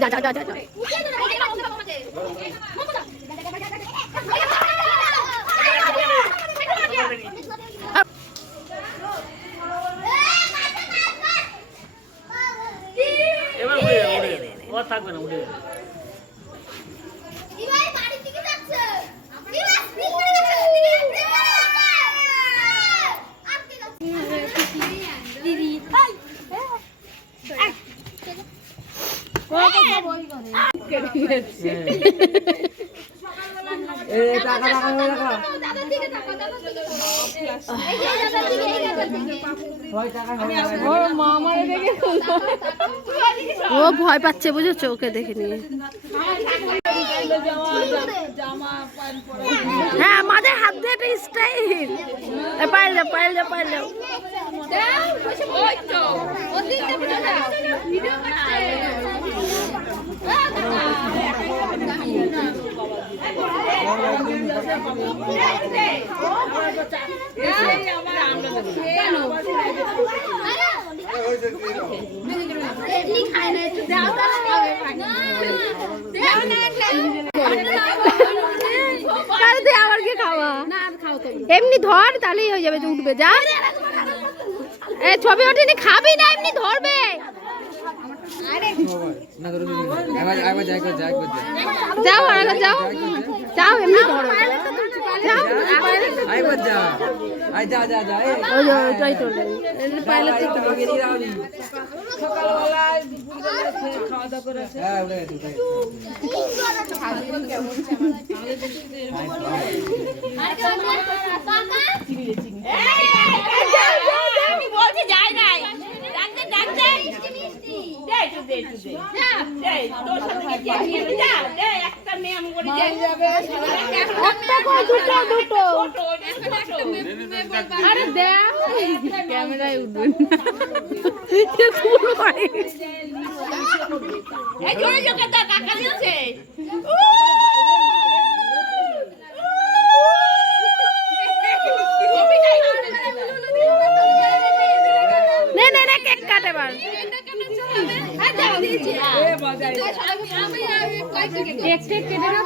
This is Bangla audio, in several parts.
যা যা যা যা থাকবে না উঠে ও ভয় পাচ্ছে বুঝেছো ওকে দেখে নিয়ে। হ্যাঁ মাঝে হাত দিয়ে একটা স্টাইল পাইল যাও পাইল যাও পাইল যাও আবার কি খাওয়া এমনি ধর তাহলেই হয়ে যাবে উঠবে যা ছবি ওঠেনি খাবি না এমনি ধরবে যাও যাও যাও এমনি ধরো ক্যামেরায় উঠবেন কেক কাটে বার কেক কেটে না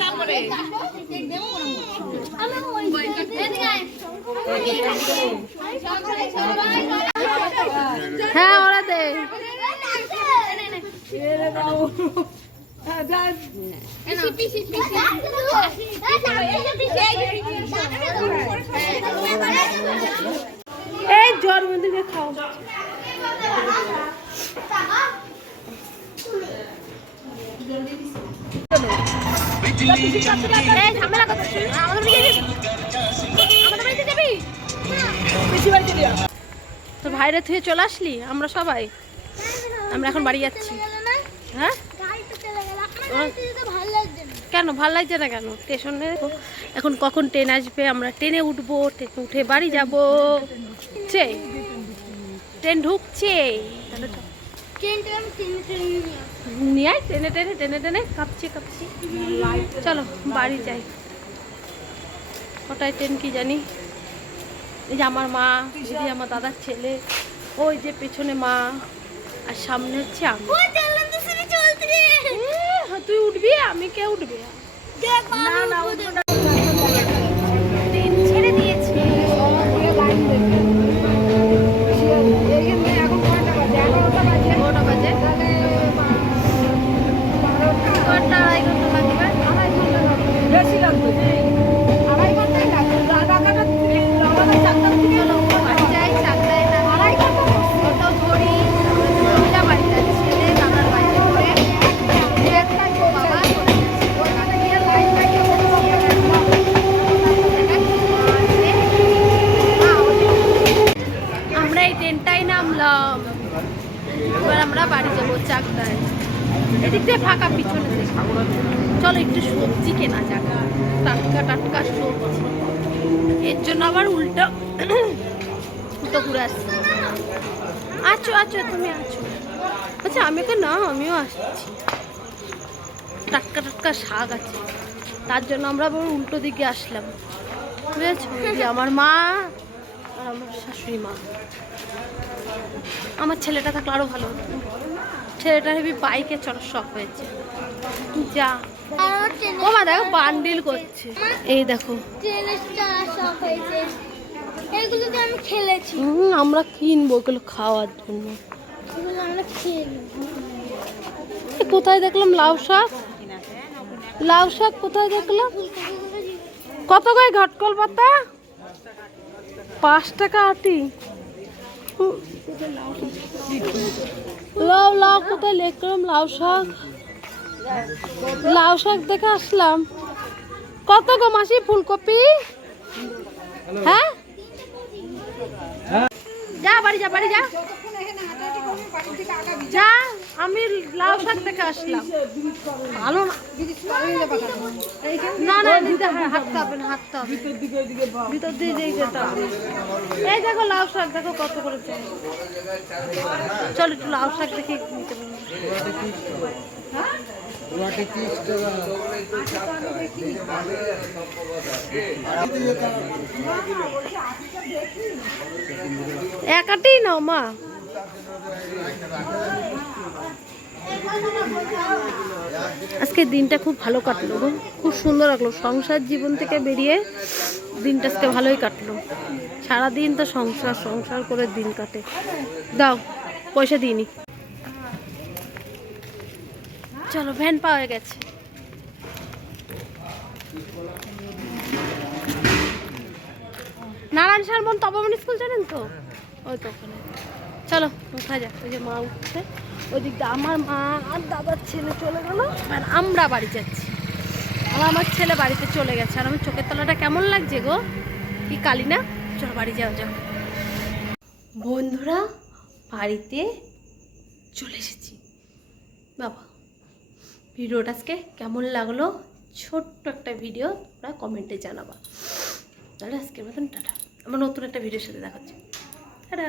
তারপরে হ্যাঁ ওরা দে এই জন্মদিনে খাও তো ভাইরে থেকে চলে আসলি আমরা সবাই আমরা এখন বাড়ি যাচ্ছি। হ্যাঁ কেন ভাল লাগছে না কেন স্টেশনে এখন কখন ট্রেন আসবে আমরা ট্রেনে উঠবো ট্রেনে উঠে বাড়ি যাবো ট্রেন ঢুকছে নিয়ে আয় টেনে টেনে টেনে টেনে কাঁপছি কাঁপছি চলো বাড়ি যাই ওটাই ট্রেন কি জানি এই যে আমার মা দিদি আমার দাদার ছেলে ওই যে পেছনে মা আর সামনে হচ্ছে আমি তুই উঠবি আমি কে উঠবে ট্রেন ছেড়ে দিয়েছি আমরা বাড়ি যাবো চাকদায় এদিক দিয়ে ফাঁকা পিছনে চলো একটু সবজি কেনা যাক টাটকা টাটকা সবজি এর জন্য আবার উল্টো ঘুরে আসছি আছো আছো তুমি আছো আচ্ছা আমি তো না আমিও আসছি টাটকা টাটকা শাক আছে তার জন্য আমরা আবার উল্টো দিকে আসলাম বুঝেছো আমার মা আর আমার শাশুড়ি মা। আমার ছেলেটা থাকলে আরো ভালো হতো। ছেলেটার হেবি বাইকে চড়ার শখ হয়েছে। যা ও মা দেখো বান্ডিল করছে, এই দেখো এগুলো তো আমি খেলেছি, আমরা কিনবো ওগুলো খাওয়ার জন্য। এগুলো আমরা খেয়ে নিই। কোথায় দেখলাম লাউ শাক, লাউ শাক কোথায় দেখলাম? কত গায়ে ঘাটকল পাতা? 5 টাকা আটি। লাউ লাউ কোথায় লিখলাম লাউ শাক, লাউ শাক দেখে আসলাম। কত গো মাসি ফুলকপি? হ্যাঁ যা বাড়ি যা, বাড়ি যা যা, আমি লাউ শাক দেখে আসলাম। ভালো না, না না দিতে হাঁটতে হবে না, হাঁটতে হবে ভিতর দিয়ে যেই যেতে হবে। এই দেখো লাউ শাক দেখো কত করে চাই। চল একটু লাউ শাক দেখে নিতে পারবো। একাতেই নাও মা। আজকে দিনটা খুব ভালো কাটলো গো, খুব সুন্দর লাগলো। সংসার জীবন থেকে বেরিয়ে দিনটা আজকে ভালোই কাটলো। সারাদিন তো সংসার সংসার করে দিন কাটে। দাও পয়সা দিইনি। চলো ভ্যান পাওয়া গেছে। নারায়ণ শারমন তপমন স্কুল জানেন তো, ওই তো ওখানে। চলো উঠা যাক। ওই যে মা উঠছে ওই দিকটা, আমার মা আর দাদার ছেলে চলে গেল, আর আমরা বাড়ি যাচ্ছি। আর আমার ছেলে বাড়িতে চলে গেছে। আর আমার চোখের তলাটা কেমন লাগছে গো, কি কালি না। চলো বাড়ি যাও যাও। বন্ধুরা বাড়িতে চলে এসেছি। বাবা ভিডিওটা আজকে কেমন লাগলো, ছোট্ট একটা ভিডিও তোমরা কমেন্টে জানাবা। তাহলে আজকের মতন টাটা। আমার নতুন একটা ভিডিওর সাথে দেখাচ্ছি। টাটা।